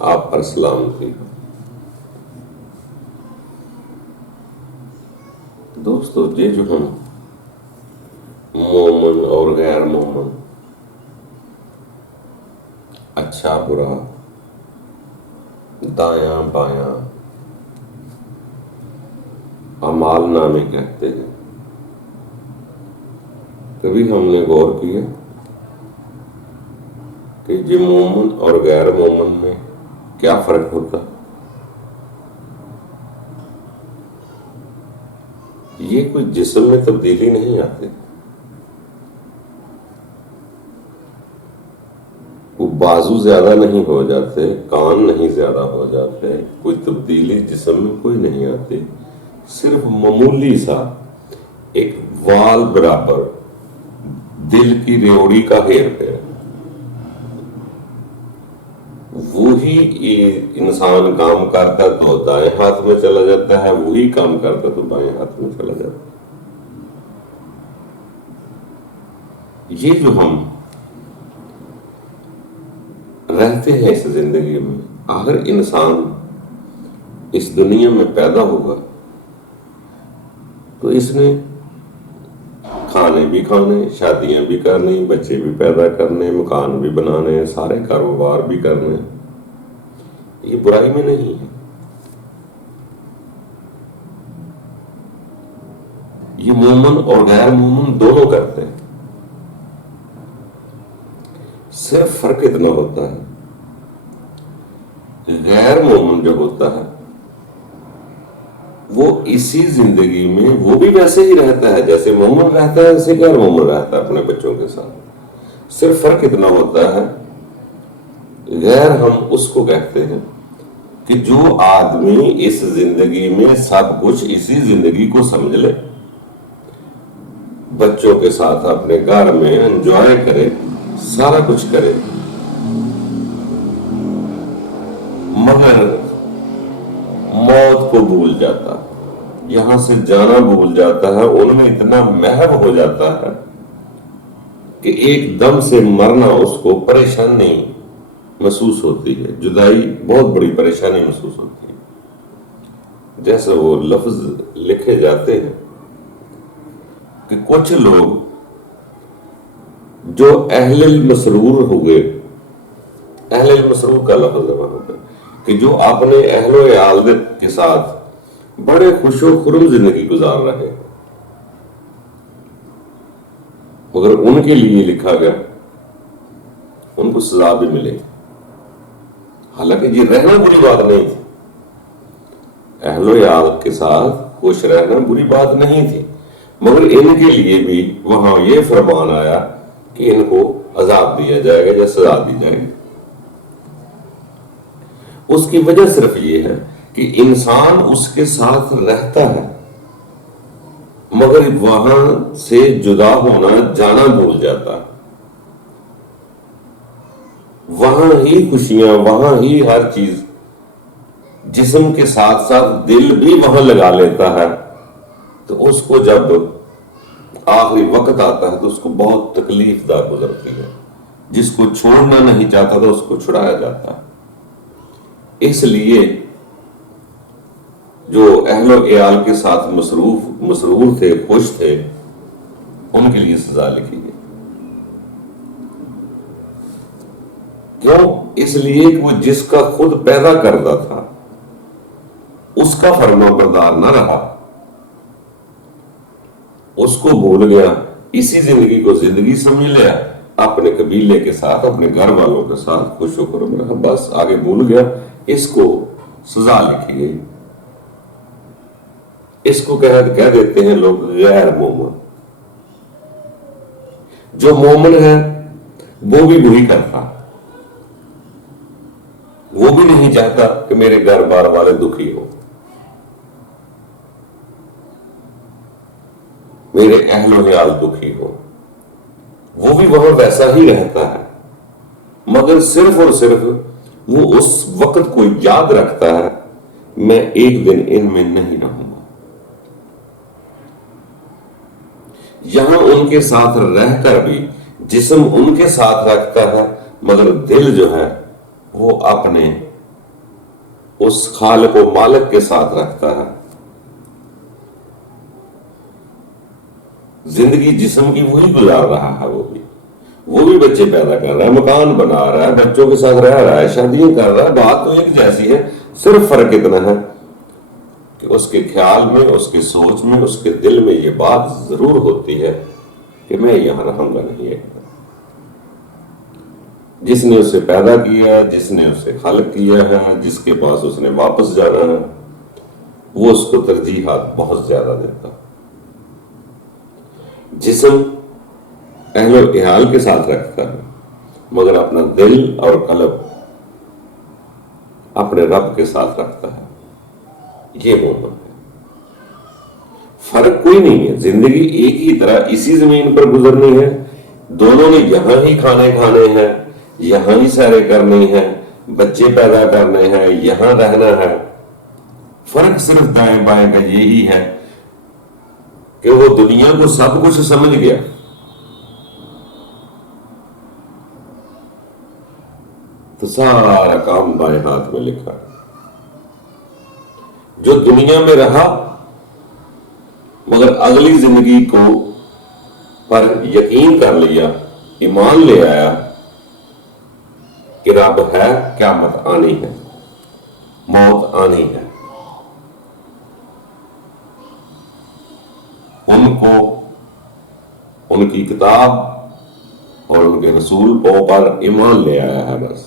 آپ پر سلامتی۔ دوستو، یہ جو ہم مومن اور غیر مومن، اچھا برا، دایاں بایاں اعمال نامے کہتے ہیں، کبھی ہم نے غور کیا کہ یہ مومن اور غیر مومن میں کیا فرق ہوتا ہے؟ یہ کوئی جسم میں تبدیلی نہیں آتی، کوئی بازو زیادہ نہیں ہو جاتے، کان نہیں زیادہ ہو جاتے، کوئی تبدیلی جسم میں کوئی نہیں آتی، صرف معمولی سا ایک وال برابر دل کی ریوڑی کا ہیر پھیر، وہی انسان کام کرتا تو دائیں ہاتھ میں چلا جاتا ہے، وہی کام کرتا تو بائیں ہاتھ میں چلا جاتا ہے۔ یہ جو ہم رہتے ہیں اس زندگی میں، اگر انسان اس دنیا میں پیدا ہوگا تو اس نے کھانے بھی کھانے، شادیاں بھی کرنی، بچے بھی پیدا کرنے، مکان بھی بنانے، سارے کاروبار بھی کرنے، یہ برائی میں نہیں ہے۔ یہ مومن اور غیر مومن دونوں کرتے ہیں، صرف فرق اتنا ہوتا ہے غیر مومن جو ہوتا ہے وہ اسی زندگی میں وہ بھی ویسے ہی رہتا ہے جیسے مومن رہتا ہے، ایسے غیر مومن رہتا ہے اپنے بچوں کے ساتھ، صرف فرق اتنا ہوتا ہے غیر ہم اس کو کہتے ہیں کہ جو آدمی اس زندگی میں سب کچھ اسی زندگی کو سمجھ لے، بچوں کے ساتھ اپنے گھر میں انجوائے کرے، سارا کچھ کرے، مگر موت کو بھول جاتا ہے، یہاں سے جانا بھول جاتا ہے، ان میں اتنا محو ہو جاتا ہے کہ ایک دم سے مرنا اس کو پریشانی محسوس ہوتی ہے، جدائی بہت بڑی پریشانی محسوس ہوتی ہے۔ جیسے وہ لفظ لکھے جاتے ہیں کہ کچھ لوگ جو اہل المسرور ہوئے، اہل المسرور کا لفظ ہے وہاں پہ، کہ جو اپنے اہل و عیال کے ساتھ بڑے خوش و خرم زندگی گزار رہے، مگر ان کے لیے لکھا گیا ان کو سزا بھی ملے، حالانکہ یہ رہنا بری بات نہیں تھی، اہل و عیال کے ساتھ خوش رہنا بری بات نہیں تھی، مگر ان کے لیے بھی وہاں یہ فرمان آیا کہ ان کو عذاب دیا جائے گا یا سزا دی جائے گی۔ اس کی وجہ صرف یہ ہے کہ انسان اس کے ساتھ رہتا ہے مگر وہاں سے جدا ہونا، جانا بھول جاتا ہے، وہاں ہی خوشیاں، وہاں ہی ہر چیز، جسم کے ساتھ ساتھ دل بھی وہاں لگا لیتا ہے، تو اس کو جب آخری وقت آتا ہے تو اس کو بہت تکلیف دہ گزرتی ہے، جس کو چھوڑنا نہیں چاہتا تھا اس کو چھڑایا جاتا ہے۔ اس لیے جو اہل و عیال کے ساتھ مسرور تھے، خوش تھے، ان کے لیے سزا لکھی گئی۔ کیوں؟ اس لیے کہ وہ جس کا خود پیدا کرتا تھا اس کا فرما بردار نہ رہا، اس کو بھول گیا، اسی زندگی کو زندگی سمجھ لیا، اپنے قبیلے کے ساتھ، اپنے گھر والوں کے ساتھ خوش و خرم رہا، بس آگے بھول گیا، اس کو سزا لکھی گئی۔ اس کو کہہ دیتے ہیں لوگ غیر مومن۔ جو مومن ہے وہ بھی وہی کرتا، وہ بھی نہیں چاہتا کہ میرے گھر بار والے دکھی ہو، میرے اہل و عیال دکھی ہو، وہ بھی وہاں ویسا ہی رہتا ہے، مگر صرف اور صرف وہ اس وقت کو یاد رکھتا ہے میں ایک دن ان میں نہیں رہوں گا۔ یہاں ان کے ساتھ رہ کر بھی جسم ان کے ساتھ رکھتا ہے، مگر دل جو ہے وہ اپنے اس خالق و مالک کے ساتھ رکھتا ہے. زندگی جسم کی وہی گزار رہا ہے، وہ بھی بچے پیدا کر رہا ہے، مکان بنا رہا ہے، بچوں کے ساتھ رہ رہا ہے، شادیاں کر رہا ہے. بات تو ایک جیسی ہے، صرف فرق اتنا ہے کہ اس کے خیال میں، اس کی سوچ میں، اس کے دل میں یہ بات ضرور ہوتی ہے کہ میں یہاں رہوں گا نہیں. ایک جس نے اسے پیدا کیا، جس نے اسے خلق کیا ہے، جس کے پاس اس نے واپس جانا ہے، وہ اس کو ترجیحات بہت زیادہ دیتا. جسم اہل و عیال کے ساتھ رکھتا ہے، مگر اپنا دل اور قلب اپنے رب کے ساتھ رکھتا ہے. یہ مومن ہے. فرق کوئی نہیں ہے، زندگی ایک ہی طرح اسی زمین پر گزرنی ہے. دونوں نے یہاں ہی کھانے ہیں، یہاں ہی سیریں کرنی ہیں، بچے پیدا کرنے ہیں، یہاں رہنا ہے. فرق صرف دائیں بائیں کا یہی ہے کہ وہ دنیا کو سب کچھ سمجھ گیا، تو سارا کام بائیں ہاتھ میں لکھا. جو دنیا میں رہا مگر اگلی زندگی کو پر یقین کر لیا، ایمان لے آیا کہ رب ہے، قیامت آنی ہے، موت آنی ہے، ان کو ان کی کتاب اور ان کے رسول پر ایمان لے آیا ہے، بس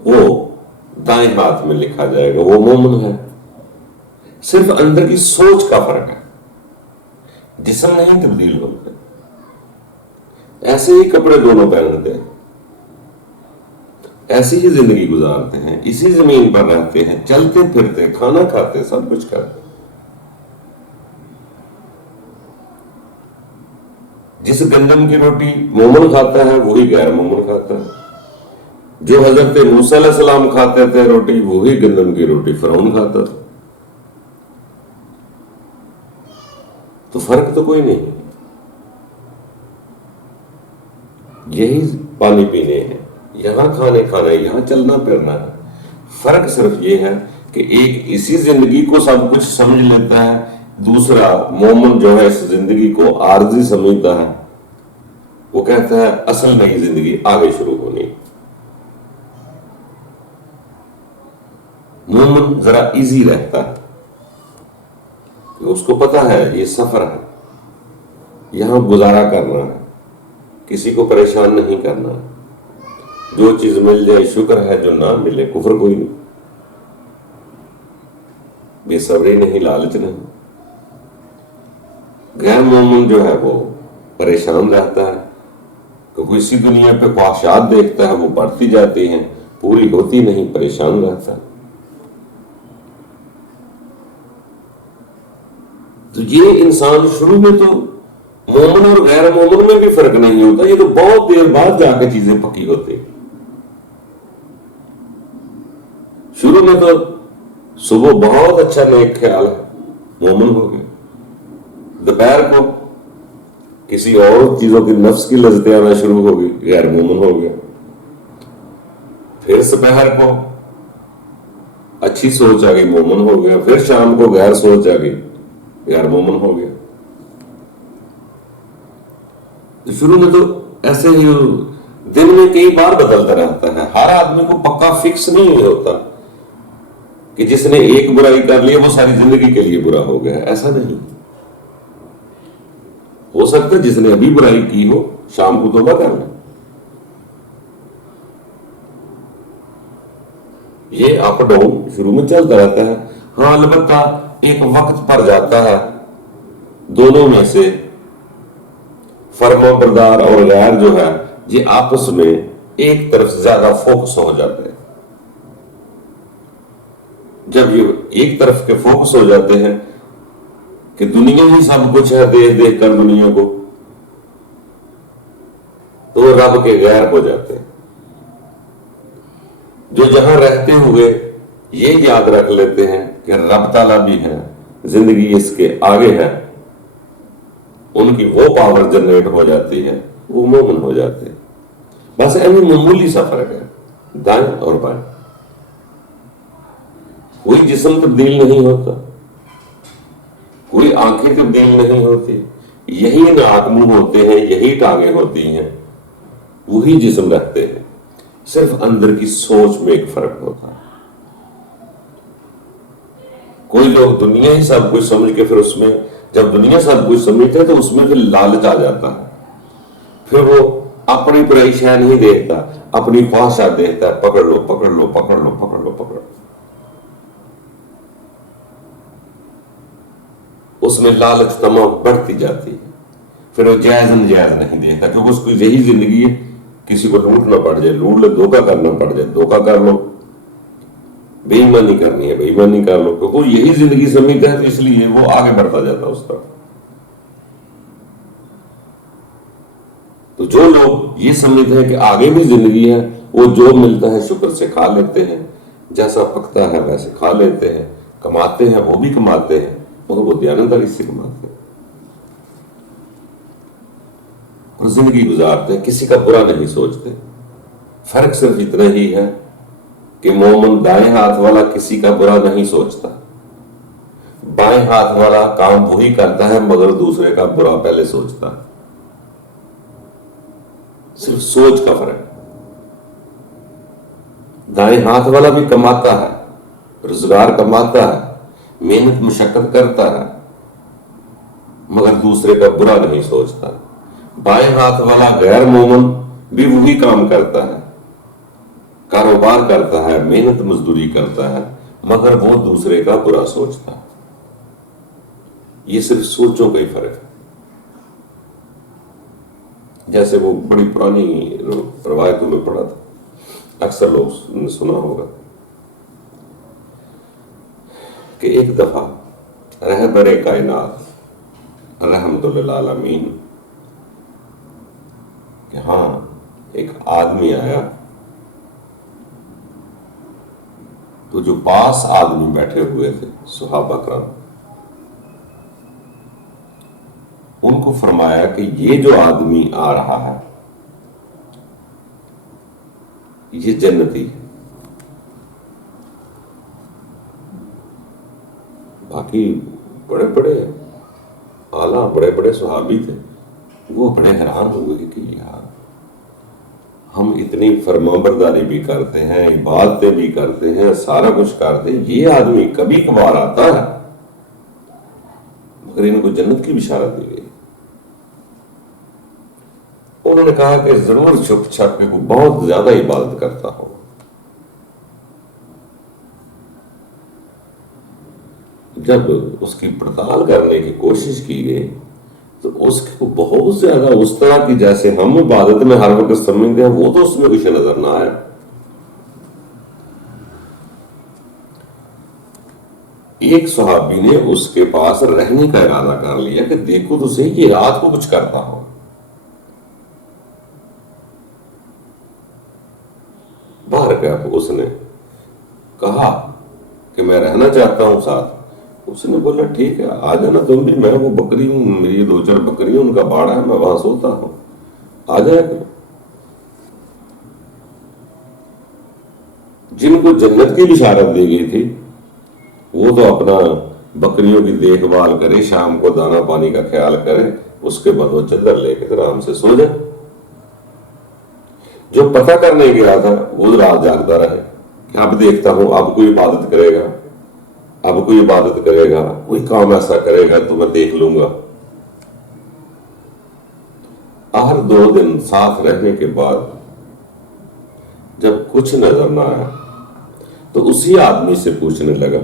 وہ دائیں ہاتھ میں لکھا جائے گا، وہ مومن ہے. صرف اندر کی سوچ کا فرق ہے، جسم نہیں تبدیل ہوتا. ایسے ہی کپڑے دونوں پہنتے ہیں، ایسی ہی زندگی گزارتے ہیں، اسی زمین پر رہتے ہیں، چلتے پھرتے، کھانا کھاتے، سب کچھ کرتے. جس گندم کی روٹی مومن کھاتا ہے وہی غیر مومن کھاتا ہے. جو حضرت موسیٰ علیہ السلام کھاتے تھے روٹی، وہی گندم کی روٹی فرعون کھاتا تھا. تو فرق تو کوئی نہیں. یہی پانی پینے ہیں، یہاں کھانے کھانا ہے، یہاں چلنا پھرنا ہے. فرق صرف یہ ہے کہ ایک اسی زندگی کو سب کچھ سمجھ لیتا ہے، دوسرا مومن جو ہے اس زندگی کو عارضی سمجھتا ہے. وہ کہتا ہے اصل نئی زندگی آگے شروع ہونی. مومن ذرا ایزی رہتا ہے، اس کو پتا ہے یہ سفر ہے، یہاں گزارا کرنا ہے، کسی کو پریشان نہیں کرنا. جو چیز مل جائے شکر ہے، جو نہ ملے کفر کوئی نہیں. بے صبری نہیں، لالچ نہیں. غیر مومن جو ہے وہ پریشان رہتا ہے کہ کوئی اسی دنیا پہ خواہشات دیکھتا ہے، وہ بڑھتی جاتی ہیں، پوری ہوتی نہیں، پریشان رہتا ہے. تو یہ انسان شروع میں تو مومن اور غیر مومن میں بھی فرق نہیں ہوتا، یہ تو بہت دیر بعد جا کے چیزیں پکی ہوتی. شروع میں تو صبح بہت اچھا نیک خیال ہے، مومن ہو گیا. دوپہر کو کسی اور چیزوں کی نفس کی لذتیں آنا شروع ہو گئی، غیر مومن ہو گیا. پھر دوپہر کو اچھی سوچ آ گئی، مومن ہو گیا. پھر شام کو غیر سوچ آ گئی، غیر مومن ہو گیا. شروع میں تو ایسے ہی دن میں کئی بار بدلتا رہتا ہے. ہر آدمی کو پکا فکس نہیں ہوتا کہ جس نے ایک برائی کر لی وہ ساری زندگی کے لیے برا ہو گیا. ایسا نہیں ہو سکتا. جس نے ابھی برائی کی ہو شام کو توبہ کر لے. یہ اپ ڈاؤن شروع میں چلتا رہتا ہے. ہاں البتہ ایک وقت پر جاتا ہے دونوں میں سے فرما بردار اور غیر جو ہے یہ آپس میں ایک طرف زیادہ فوکس ہو جاتے ہیں. جب یہ ایک طرف کے فوکس ہو جاتے ہیں کہ دنیا ہی سب کچھ ہے، دیکھ دیکھ کر دنیا کو، تو وہ رب کے غیر ہو جاتے ہیں. جو جہاں رہتے ہوئے یہ یاد رکھ لیتے ہیں کہ رب تعالیٰ بھی ہے، زندگی اس کے آگے ہے، ان کی وہ پاور جنریٹ ہو جاتی ہے، وہ مومن ہو جاتے ہیں. بس ایسی معمولی سا فرق ہے. دائیں اور بائیں. کوئی جسم تبدیل نہیں ہوتا, کوئی آنکھیں تبدیل نہیں ہوتی, یہی ناک منہ ہوتے ہیں, یہی ٹانگیں ہوتی ہیں, وہی جسم رکھتے ہیں, صرف اندر کی سوچ میں ایک فرق ہوتا ہے. کوئی لوگ دنیا ہی سب کچھ سمجھ کے پھر اس میں, جب دنیا سب کچھ سمجھتے ہیں تو اس میں پھر لالچ آ جاتا ہے, پھر وہ اپنی پریشانی نہیں دیکھتا, اپنی خواہشات دیکھتا ہے, پکڑ لو پکڑ لو پکڑ لو پکڑ لو پکڑ لو. اس میں لالچ تمام بڑھتی جاتی ہے, پھر وہ جائز نجائز نہیں دیکھتا, کیونکہ اس کو یہی زندگی ہے, کسی کو لوٹنا پڑ جائے لوٹ لو, دھوکہ کرنا پڑ جائے دھوکہ کر لو, بے ایمانی کرنی ہے بے ایمانی کر لو, کیونکہ وہ یہی زندگی سمجھتا ہے, تو اس لیے وہ آگے بڑھتا جاتا ہے اس طرف. تو جو لوگ یہ سمجھتے ہیں کہ آگے بھی زندگی ہے, وہ جو ملتا ہے شکر سے کھا لیتے ہیں, جیسا پکتا ہے ویسے کھا لیتے ہیں, کماتے ہیں وہ بھی کماتے ہیں, مگر وہ دیانتداری سے کماتے ہیں اور زندگی گزارتے ہیں, کسی کا برا نہیں سوچتے. فرق صرف اتنا ہی ہے کہ مومن دائیں ہاتھ والا کسی کا برا نہیں سوچتا, بائیں ہاتھ والا کام وہی کرتا ہے مگر دوسرے کا برا پہلے سوچتا ہے. صرف سوچ کا فرق. دائیں ہاتھ والا بھی کماتا ہے, روزگار کماتا ہے, محنت مشقت کرتا ہے, مگر دوسرے کا برا نہیں سوچتا. بائیں ہاتھ والا غیر مومن بھی وہی کام کرتا ہے, کاروبار کرتا ہے, محنت مزدوری کرتا ہے, مگر وہ دوسرے کا برا سوچتا ہے. یہ صرف سوچوں کا ہی فرق ہے. جیسے وہ بڑی پرانی روایتوں میں پڑھا تھا, اکثر لوگ نے سنا ہوگا کہ ایک دفعہ رہبر کائنات رحمت للعالمین کہ ہاں ایک آدمی آیا, تو جو پاس آدمی بیٹھے ہوئے تھے صحابہ کرام, ان کو فرمایا کہ یہ جو آدمی آ رہا ہے یہ جنتی ہے. باقی بڑے بڑے اعلیٰ بڑے بڑے صحابی تھے, وہ بڑے حیران ہوئے کہ یار ہم اتنی فرما برداری بھی کرتے ہیں, عبادتیں بھی کرتے ہیں, سارا کچھ کرتے ہیں, یہ آدمی کبھی کبھار آتا ہے مگر ان کو جنت کی بشارت دی گئی. انہوں نے کہا کہ ضرور چھپ چھپ کے وہ بہت زیادہ عبادت کرتا ہو. جب اس کی پڑتال کرنے کی کوشش کی گئی تو اس کو بہت زیادہ اس طرح کی جیسے ہم عبادت میں ہر وقت سمجھتے ہیں, وہ تو اس میں کچھ نظر نہ آیا. ایک صحابی نے اس کے پاس رہنے کا ارادہ کر لیا کہ دیکھو تو صحیح یہ رات کو کچھ کرتا ہو. باہر گیا, اس نے کہا کہ میں رہنا چاہتا ہوں ساتھ. اس نے بولا ٹھیک ہے آ جانا تم بھی, میں وہ بکری ہوں, میری 2-4 بکری ان کا باڑا ہے, میں وہاں سوتا ہوں, آ جایا کرو. جن کو جنت کی بشارت دی گئی تھی وہ تو اپنا بکریوں کی دیکھ بھال کرے, شام کو دانا پانی کا خیال کرے, اس کے بعد وہ چادر لے کے آرام سے سو جائے. جو پتہ کرنے گیا تھا وہ رات جاگتا رہے کہ اب دیکھتا ہوں اب کوئی عبادت کرے گا, اب کوئی عبادت کرے گا, کوئی کام ایسا کرے گا تو میں دیکھ لوں گا. ہر 2 دن ساتھ رہنے کے بعد جب کچھ نظر نہ آیا تو اسی آدمی سے پوچھنے لگا.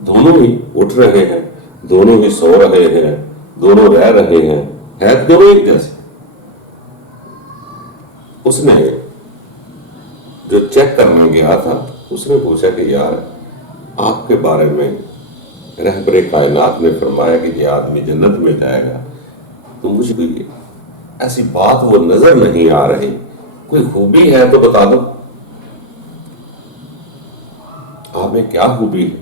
دونوں ہی اٹھ رہے ہیں, دونوں ہی سو رہے ہیں, دونوں رہ رہے ہیں, ہے دونوں ایک جیسے. اس نے جو چیک کرنے گیا تھا اس نے پوچھا کہ یار آپ کے بارے میں رہبر کائنات نے فرمایا کہ یہ آدمی جنت میں جائے گا, تو مجھے کوئی ایسی بات وہ نظر نہیں آ رہی, کوئی خوبی ہے تو بتا دو, آپ میں کیا خوبی ہے؟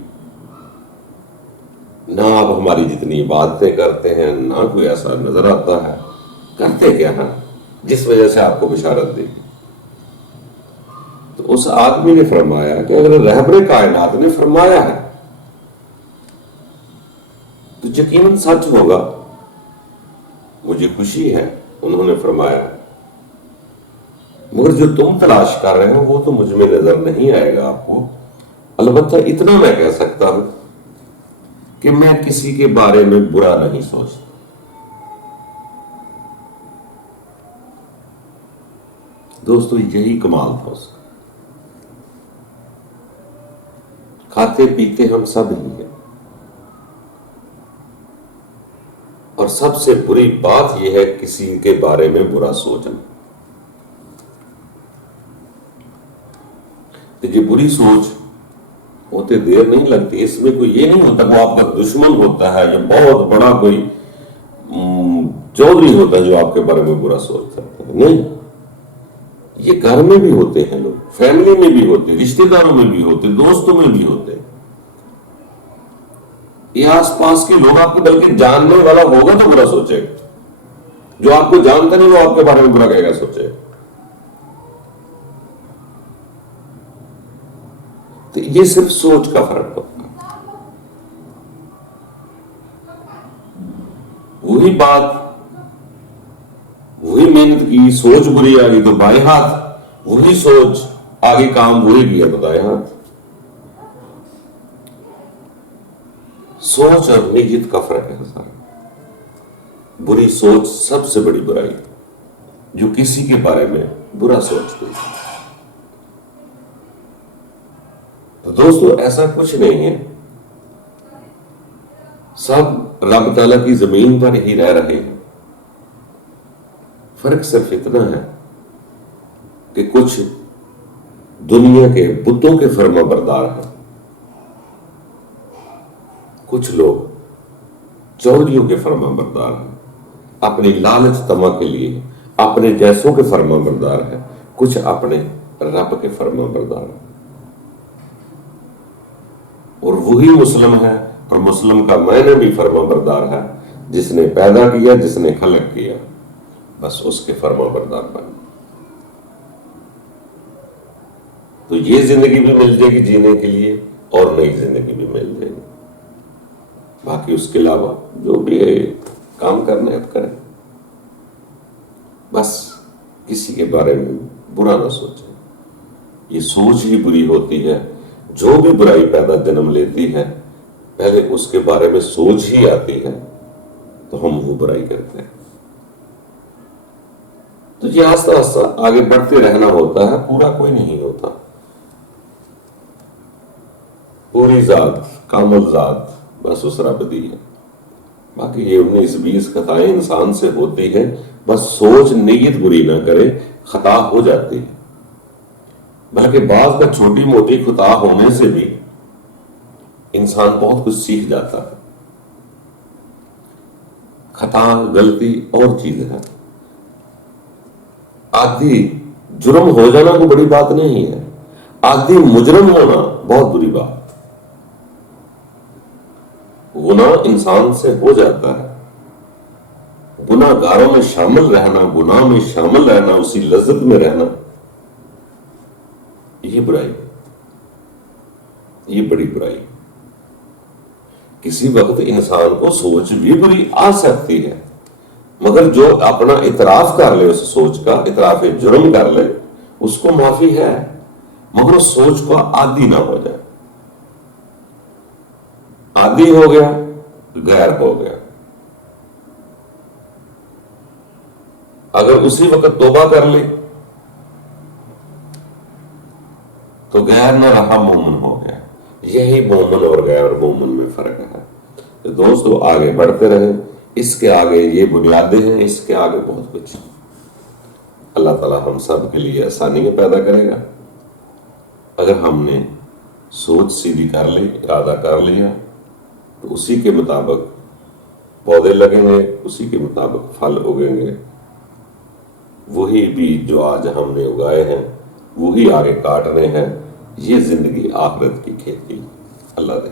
نہ آپ ہماری جتنی عبادتیں کرتے ہیں نہ کوئی ایسا نظر آتا ہے, کرتے کیا ہے؟ جس وجہ سے آپ کو بشارت دی. تو اس آدمی نے فرمایا کہ اگر رہبر کائنات نے فرمایا ہے تو یقیناً سچ ہوگا. مجھے خوشی ہے انہوں نے فرمایا، مگر جو تم تلاش کر رہے ہو وہ تو مجھ میں نظر نہیں آئے گا آپ کو. البتہ اتنا میں کہہ سکتا ہوں کہ میں کسی کے بارے میں برا نہیں سوچتا. دوستو یہی کمال تھا اس کا. کھاتے پیتے ہم سب ہی ہیں، اور سب سے بری بات یہ ہے کسی کے بارے میں برا سوچنا. یہ بری سوچ ہوتے دیر نہیں لگتی. اس میں کوئی یہ نہیں ہوتا کہ وہ آپ کا دشمن ہوتا ہے یا بہت بڑا کوئی چودھری ہوتا ہے جو آپ کے بارے میں برا سوچتا ہے. نہیں، یہ گھر میں بھی ہوتے ہیں لوگ، فیملی میں بھی ہوتے، رشتہ داروں میں بھی ہوتے، دوستوں میں بھی ہوتے. یہ آس پاس کے لوگ آپ کو بلکہ جاننے والا ہوگا تو برا سوچے گا، جو آپ کو جانتا نہیں وہ آپ کے بارے میں برا کہے گا سوچے گا. تو یہ صرف سوچ کا فرق ہوتا ہے. وہی بات، وہی محنت کی، سوچ بری آ گئی تو بائیں ہاتھ، وہی سوچ آگے کام بری کیا تو دائیں ہاتھ. سوچ اور نیت کا فرق ہے سارا. بری سوچ سب سے بڑی برائی جو کسی کے بارے میں برا سوچتے ہیں. تو دوستو ایسا کچھ نہیں ہے، سب رب تعالیٰ کی زمین پر ہی رہ رہے ہیں. فرق صرف اتنا ہے کہ کچھ دنیا کے بتوں کے فرما بردار ہیں، کچھ لوگ چودھریوں کے فرما بردار ہیں، اپنی لالچ تما کے لیے اپنے جیسوں کے فرما بردار ہیں، کچھ اپنے رب کے فرما بردار ہیں. اور وہی مسلم ہے، اور مسلم کا معنی بھی فرما بردار ہے، جس نے پیدا کیا، جس نے خلق کیا، بس اس کے فرما بردار بن. تو یہ زندگی بھی مل جائے گی جینے کے لیے، اور نئی زندگی بھی مل جائے گی. باقی اس کے علاوہ جو بھی ہے کام کرنا ہے اب کریں. بس کسی کے بارے میں برا نہ سوچیں. یہ سوچ ہی بری ہوتی ہے. جو بھی برائی پیدا جنم لیتی ہے پہلے اس کے بارے میں سوچ ہی آتی ہے تو ہم وہ برائی کرتے ہیں. تو یہ آہستہ آہستہ آگے بڑھتے رہنا ہوتا ہے. پورا کوئی نہیں ہوتا. پوری ذات، کامل ذات بس اس رب دی ہے. باقی یہ 19-20 خطائیں انسان سے ہوتی ہے. بس سوچ نیت بری نہ کرے، خطا ہو جاتی ہے. بلکہ بعض کا چھوٹی موٹی خطا ہونے سے بھی انسان بہت کچھ سیکھ جاتا ہے. خطا، غلطی اور چیز ہے. عادی جرم ہو جانا کوئی بڑی بات نہیں ہے، عادی مجرم ہونا بہت بری بات. گناہ انسان سے ہو جاتا ہے. گناہ گاروں میں شامل رہنا، گناہ میں شامل رہنا، اسی لذت میں رہنا، یہ برائی، یہ بڑی برائی. کسی وقت انسان کو سوچ بھی بری آ سکتی ہے، مگر جو اپنا اعتراف کر لے، اس سوچ کا اعتراف جرم کر لے، اس کو معافی ہے. مگر اس سوچ کو عادی نہ ہو جائے. عادی ہو گیا، غیر ہو گیا. اگر اسی وقت توبہ کر لے تو غیر نہ رہا، مومن ہو گیا. یہی مومن اور غیر مومن میں فرق ہے. تو دوستو آگے بڑھتے رہیں. اس کے آگے یہ بنیادیں ہیں، اس کے آگے بہت کچھ. اللہ تعالیٰ ہم سب کے لیے آسانیاں پیدا کرے گا. اگر ہم نے سوچ سیدھی کر لی، ارادہ کر لیا، تو اسی کے مطابق پودے لگیں گے، اسی کے مطابق پھل اگیں گے. وہی بیج جو آج ہم نے اگائے ہیں وہی آگے کاٹنے ہیں. یہ زندگی آخرت کی کھیتی. اللہ دے.